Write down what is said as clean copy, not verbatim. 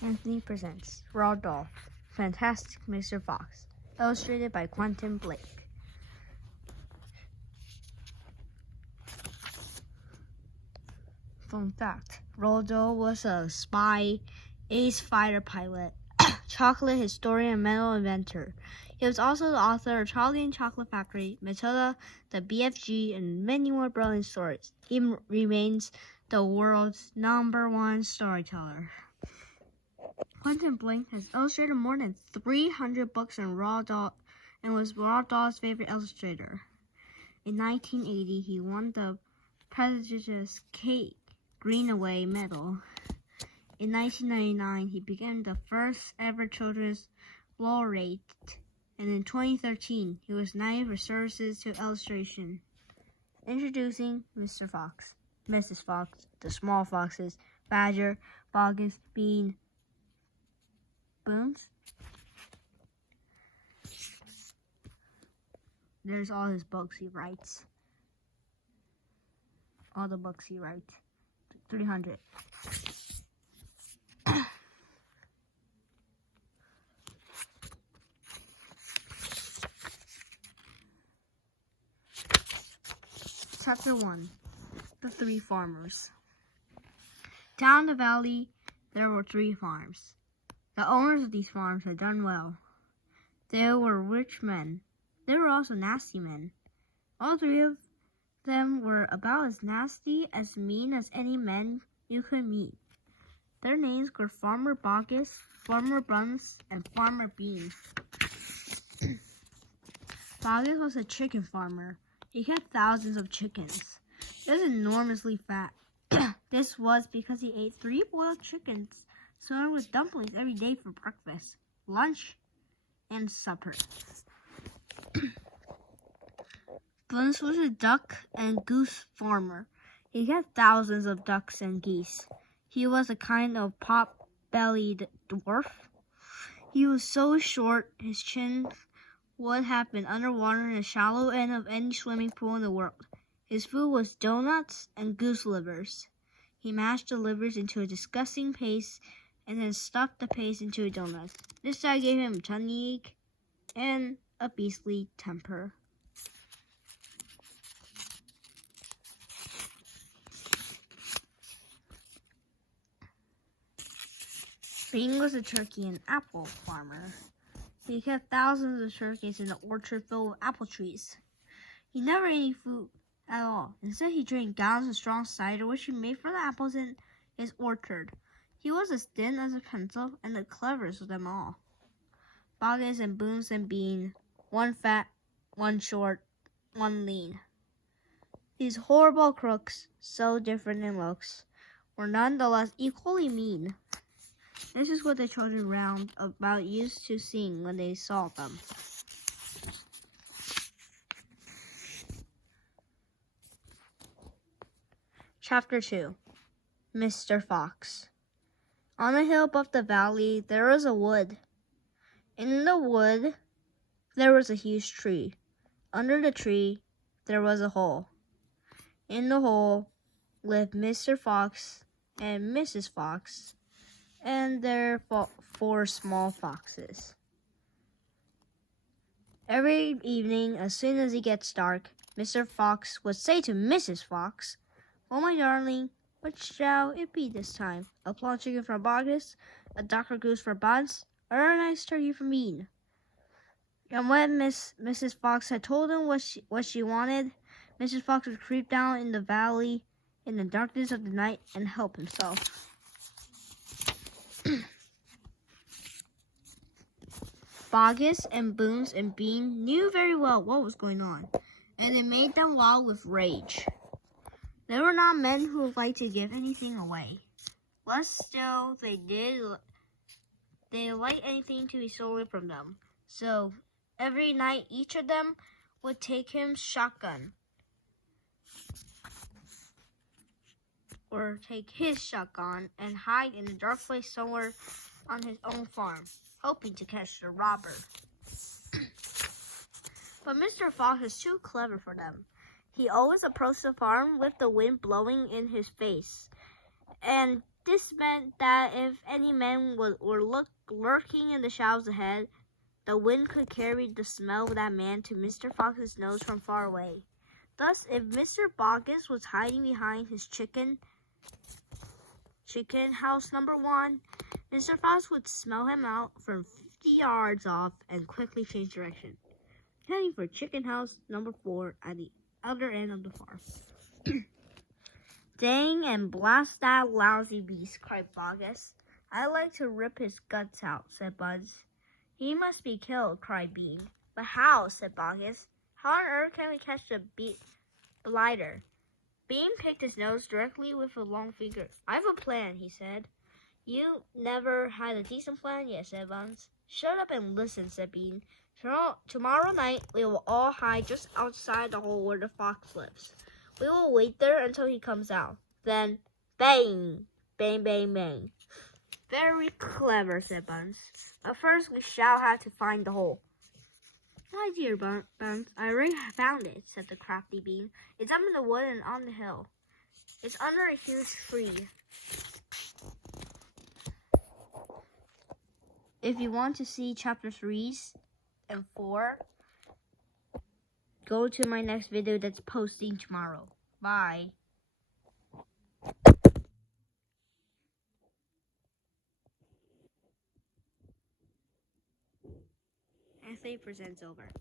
Anthony presents Roald Dahl, Fantastic Mr. Fox, illustrated by Quentin Blake. Fun fact, Roald Dahl was a spy, ace fighter pilot, chocolate historian, and metal inventor. He was also the author of Charlie and Chocolate Factory, Matilda, the BFG, and many more brilliant stories. He remains the world's #1 storyteller. Quentin Blake has illustrated more than 300 books in Roald Dahl and was Roald Dahl's favorite illustrator. In 1980, he won the prestigious Kate Greenaway Medal. In 1999, he became the first ever children's laureate, and in 2013, he was knighted for services to illustration. Introducing Mr. Fox, Mrs. Fox, the small foxes, Badger, Bogus, Bean, Boons. There's all his books he writes. All the books he writes. 300. Chapter 1. The Three Farmers. Down the valley, there were 3 farms. The owners of these farms had done well. They were rich men. They were also nasty men. All 3 of them were about as nasty, as mean as any men you could meet. Their names were Farmer Bogus, Farmer Buns, and Farmer Bean. Bogus was a chicken farmer. He kept thousands of chickens. He was enormously fat. This was because he ate 3 boiled chickens served with dumplings every day for breakfast, lunch, and supper. Buns was a duck and goose farmer. He kept thousands of ducks and geese. He was a kind of pot-bellied dwarf. He was so short, his chin would have been underwater in the shallow end of any swimming pool in the world. His food was donuts and goose livers. He mashed the livers into a disgusting paste and then stuffed the paste into a donut. This guy gave him a tummy ache and a beastly temper. Bean was a turkey and apple farmer. He kept thousands of turkeys in an orchard filled with apple trees. He never ate any food at all. Instead, he drank gallons of strong cider, which he made from the apples in his orchard. He was as thin as a pencil and the cleverest of them all. Bogus and Boons and Bean, one fat, one short, one lean. These horrible crooks, so different in looks, were nonetheless equally mean. This is what the children round about used to sing when they saw them. Chapter 2. Mr. Fox. On a hill above the valley, there was a wood. In the wood, there was a huge tree. Under the tree, there was a hole. In the hole lived Mr. Fox and Mrs. Fox and their 4 small foxes. Every evening, as soon as it gets dark, Mr. Fox would say to Mrs. Fox, "Oh, my darling, what shall it be this time? A plum chicken for Bogus, a duck or goose for Buns, or a nice turkey for Bean?" And when Mrs. Fox had told him what she wanted, Mr. Fox would creep down in the valley in the darkness of the night and help himself. Bogus and Boons and Bean knew very well what was going on, and it made them wild with rage. They were not men who liked to give anything away. Less still, they liked anything to be stolen from them. So every night, each of them would take his shotgun and hide in a dark place somewhere on his own farm, hoping to catch the robber. But Mr. Fox was too clever for them. He always approached the farm with the wind blowing in his face, and This meant that if any men were lurking in the shadows ahead, the wind could carry the smell of that man to Mr. Fox's nose from far away. Thus, if Mr. Boggus was hiding behind his chicken house number 1, Mr. Fox would smell him out from 50 yards off and quickly change direction, heading for chicken house number 4 at the other end of the farm. Dang and blast that lousy beast, cried Boggus. I'd like to rip his guts out, said Buds. He must be killed, cried Bean. But how, said Boggus. How on earth can we catch the blighter? Bean picked his nose directly with a long finger. I have a plan, he said. You never had a decent plan yet, said Buns. Shut up and listen, said Bean. Tomorrow night, we will all hide just outside the hole where the fox lives. We will wait there until he comes out. Then, bang! Bang, bang, bang. Very clever, said Buns. But first, we shall have to find the hole. My dear Buns, I already found it, said the crafty Bean. It's up in the wood and on the hill. It's under a huge tree. If you want to see chapter 3 and 4, go to my next video that's posting tomorrow. Bye. Essay presents over.